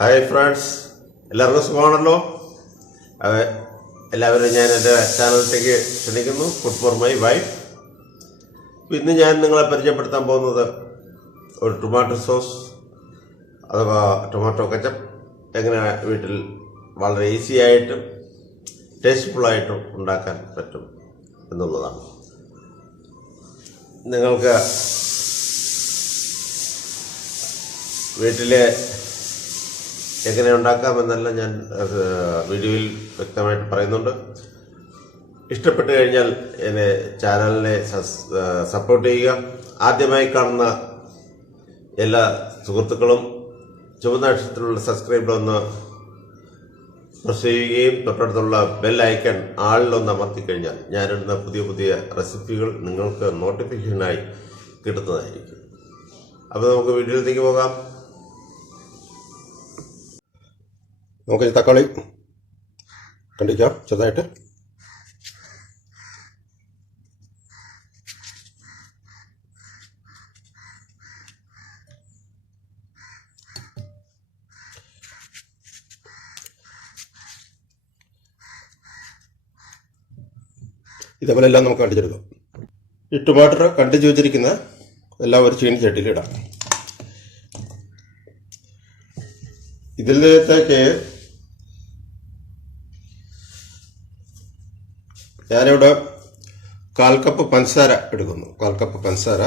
Hi friends, എല്ലാവർക്കും സുഖമാണല്ലോ. എല്ലാവരും ഞാൻ എൻ്റെ ചാനലിലേക്ക് ക്ഷണിക്കുന്നു. Food for my wife. ഇന്ന് ഞാൻ നിങ്ങളെ പരിചയപ്പെടുത്താൻ പോകുന്നത് ഒരു ടൊമാറ്റോ സോസ് അഥവാ ടൊമാറ്റോ കെച്ചപ്പ് എങ്ങനെ വീട്ടിൽ വളരെ ഈസി ആയിട്ടും ടേസ്റ്റ്ഫുള്ളായിട്ടും ഉണ്ടാക്കാൻ പറ്റും എന്നുള്ളതാണ്. നിങ്ങൾക്ക് വീട്ടിലെ എങ്ങനെ ഉണ്ടാക്കാമെന്നെല്ലാം ഞാൻ വീഡിയോയിൽ വ്യക്തമായിട്ട് പറയുന്നുണ്ട്. ഇഷ്ടപ്പെട്ട് കഴിഞ്ഞാൽ എന്നെ ചാനലിനെ സപ്പോർട്ട് ചെയ്യുക. ആദ്യമായി കാണുന്ന എല്ലാ സുഹൃത്തുക്കളും ചുവന്ന അക്ഷരത്തിലുള്ള സബ്സ്ക്രൈബ് ഒന്ന് പ്രസ് ചെയ്യുകയും തൊട്ടടുത്തുള്ള ബെൽ ഐക്കൺ ആളിലൊന്ന് അമർത്തിക്കഴിഞ്ഞാൽ ഞാനിടുന്ന പുതിയ പുതിയ റെസിപ്പികൾ നിങ്ങൾക്ക് നോട്ടിഫിക്കേഷനായി കിട്ടുന്നതായിരിക്കും. അപ്പോൾ നമുക്ക് വീഡിയോയിലേക്ക് പോകാം. നമുക്ക് തക്കാളി കണ്ടിക്കാം ചെറുതായിട്ട്. ഇതേപോലെ എല്ലാം നമുക്ക് കണ്ടിച്ചെടുക്കാം. ഈ ടൊമാറ്റോ കണ്ടിച്ച് വെച്ചിരിക്കുന്ന എല്ലാം ഒരു ചീനിച്ചട്ടിയിലിടാം. ഇതിലേക്ക് ഞാനിവിടെ 1/4 കപ്പ് പഞ്ചസാര എടുക്കുന്നു. 1/4 കപ്പ് പഞ്ചസാര,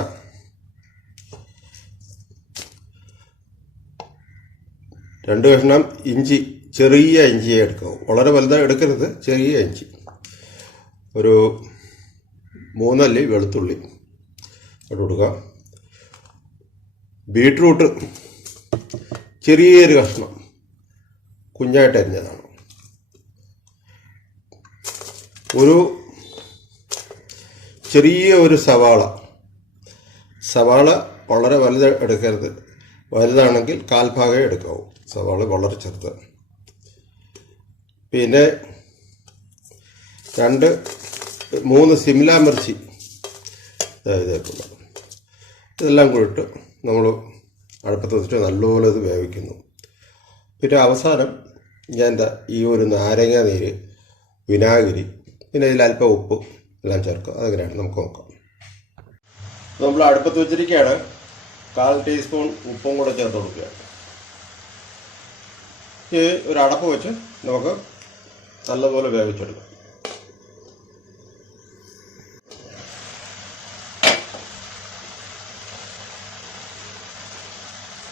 2 കഷ്ണം ഇഞ്ചി, ചെറിയ ഇഞ്ചിയെ എടുക്കും. വളരെ വലുതായി എടുക്കരുത്, ചെറിയ ഇഞ്ചി. ഒരു 3 അല്ലി വെളുത്തുള്ളി ഇട്ട് കൊടുക്കുക. ബീട്രൂട്ട് ചെറിയൊരു കഷ്ണം കുഞ്ഞായിട്ട് അരിഞ്ഞതാണ്. ഒരു ചെറിയ ഒരു സവാള വളരെ വലുത് എടുക്കരുത്. വലുതാണെങ്കിൽ 1/4 ഭാഗമേ എടുക്കാവൂ. സവാള വളരെ ചെറുത്. പിന്നെ 2-3 സിംല മിർച്ചി ഇതേക്കുള്ളത്. ഇതെല്ലാം കൂടിയിട്ട് നമ്മൾ അടുപ്പത്ത് വെച്ചിട്ട് നല്ലപോലെ ഇത് വേവിക്കുന്നു. പിന്നെ അവസാനം ഞാൻ ഈ ഒരു നാരങ്ങ നീര്, വിനാഗിരി, പിന്നെ ഇതിലല്പം ഉപ്പ് എല്ലാം ചേർക്കുക. അതെങ്ങനെയാണ് നമുക്ക് നോക്കാം. നമ്മൾ അടുപ്പത്ത് വെച്ചിരിക്കുകയാണ്. 1/4 ടീസ്പൂൺ ഉപ്പും കൂടെ ചേർത്ത് കൊടുക്കുകയാണ്. ഈ ഒരു അടപ്പ് വെച്ച് നമുക്ക് നല്ലപോലെ വേവിച്ചെടുക്കാം.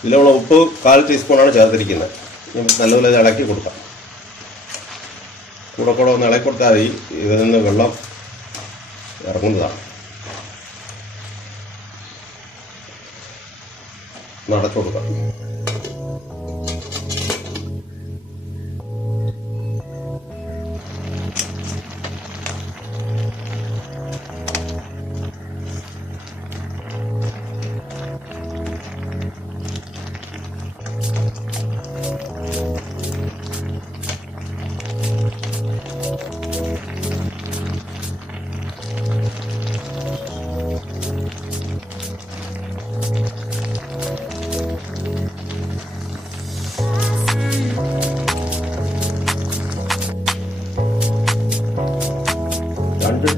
ഇതിലുള്ള ഉപ്പ് 1/4 ടീസ്പൂണാണ് ചേർത്തിരിക്കുന്നത്. നല്ലപോലെ ഇത് ഇളക്കി കൊടുക്കാം. കൂടെ ഒന്ന് ഇളക്കി കൊടുത്താൽ ഇതിൽ നിന്ന് വെള്ളം ഇറങ്ങുന്നതാണ്. നടച്ചു കൊടുക്കാം.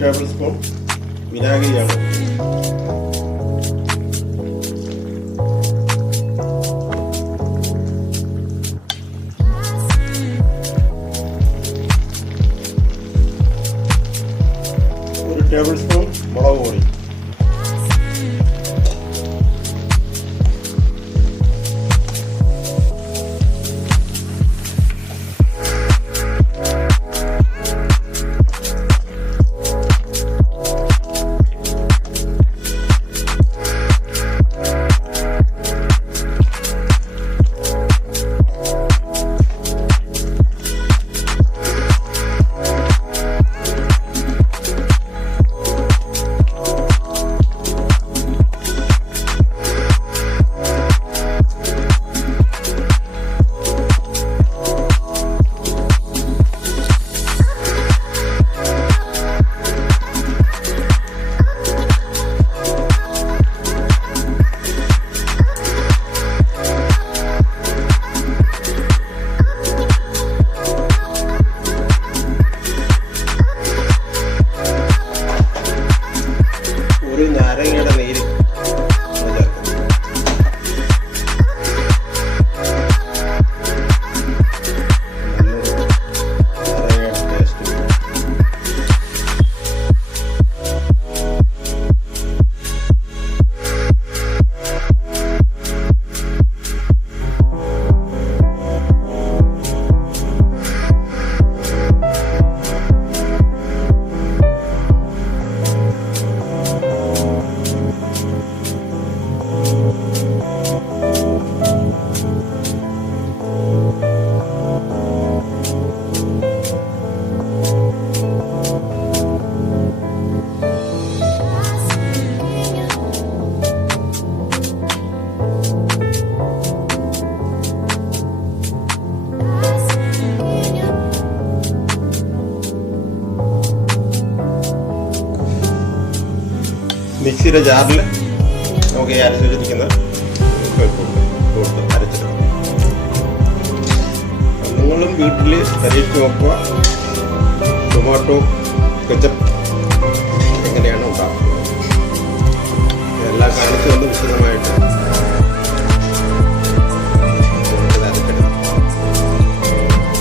ടേബിൾ സ്പൂൺ വിനാഗിരിയാണ്. ഒരു ടേബിൾ സ്പൂൺ മുളക് പൊടി. നാരങ്ങയുടെ നീര് മിക്സിയുടെ ജാറിൽ നമുക്ക് ഈ അരച്ച് വെച്ചിരിക്കുന്ന അരച്ചെടുക്കാം. നിങ്ങളും വീട്ടിൽ പരീക്ഷിച്ച് നോക്കുക. ടൊമാറ്റോ കെച്ചപ്പ് എങ്ങനെയാണ് ഉണ്ടാക്കുന്നത് എല്ലാം കാണിച്ചുകൊണ്ട് വിശദമായിട്ട് അരച്ചെടുക്കാം.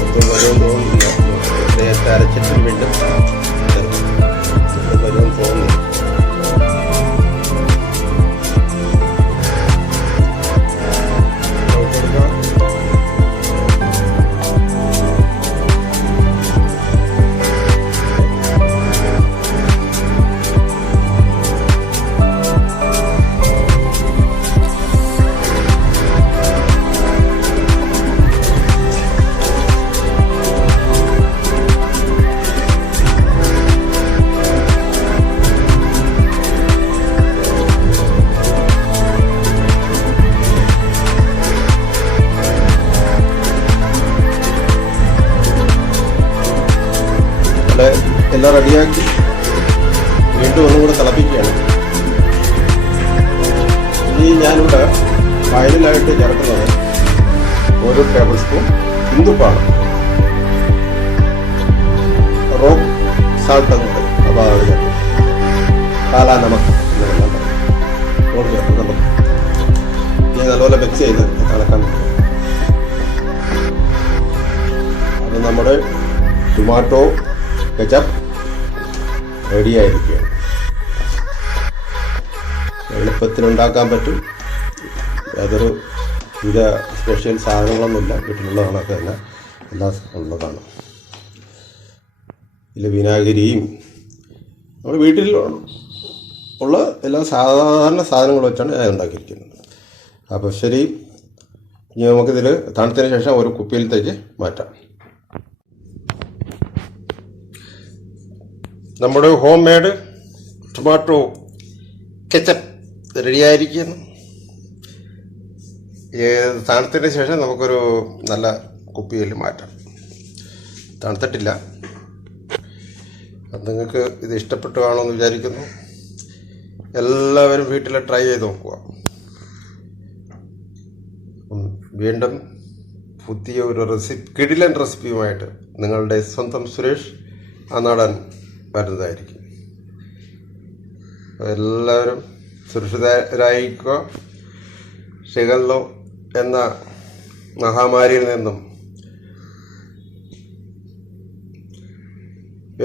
ഒട്ടും വരവും തോന്നുന്നില്ല. നേരത്തെ അരച്ചിട്ട് വീണ്ടും വരവും തോന്നുന്നില്ല. എല്ലാം റെഡിയാക്കി വീണ്ടും ഒന്നും കൂടെ തിളപ്പിക്കുകയാണ്. ഇനി ഞാനിവിടെ ഫൈനലായിട്ട് ചേർക്കുന്നത് 1 ടേബിൾ സ്പൂൺ ഇന്ദുപ്പാണ്. റോക്ക് സാൾട്ട് എന്ന് പറയും. അപ്പോൾ അത് കാലാ നമക്ക് എന്നെല്ലാം പറയും. ചേർത്ത് നമുക്ക് ഇനി നല്ലപോലെ മിക്സ് ചെയ്ത് തിളക്കാൻ പറ്റും. അത് നമ്മുടെ ടൊമാറ്റോ കെച്ചപ്പ് റെഡിയായിരിക്കുകയാണ്. എളുപ്പത്തിലുണ്ടാക്കാൻ പറ്റും. യാതൊരു വിധ സ്പെഷ്യൽ സാധനങ്ങളൊന്നുമില്ല. വീട്ടിലുള്ള കണക്ക് തന്നെ എല്ലാം ഉള്ളതാണ്. ഇതിൽ വിനാഗിരിയും നമ്മൾ വീട്ടിൽ ഉള്ള എല്ലാ സാധാരണ സാധനങ്ങൾ വെച്ചാണ് ഞാൻ ഉണ്ടാക്കിയിരിക്കുന്നത്. അപ്പോൾ ശരി, ഇനി നമുക്കിതിൽ തണുത്തതിന് ശേഷം ഒരു കുപ്പിയിലത്തേക്ക് മാറ്റാം. നമ്മുടെ ഹോം മെയ്ഡ് ടൊമാറ്റോ കെച്ചപ്പ് റെഡിയായിരിക്കുന്നു. തണുത്തതിന് ശേഷം നമുക്കൊരു നല്ല കുപ്പിയിൽ മാറ്റാം. തണുത്തിട്ടില്ല. അത് നിങ്ങൾക്ക് ഇത് ഇഷ്ടപ്പെട്ടു കാണുമെന്ന് വിചാരിക്കുന്നു. എല്ലാവരും വീട്ടിൽ ട്രൈ ചെയ്ത് നോക്കുക. വീണ്ടും പുതിയ ഒരു കിടിലൻ റെസിപ്പിയുമായിട്ട് നിങ്ങളുടെ സ്വന്തം സുരേഷ് അനാടൻ വരുന്നതായിരിക്കും. എല്ലാവരും സുരക്ഷിതരായിരിക്കുക. ഷിഗല്ല എന്ന മഹാമാരിയിൽ നിന്നും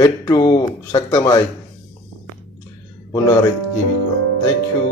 ഏറ്റവും ശക്തമായി മുന്നേറി ജീവിക്കുക. Thank you.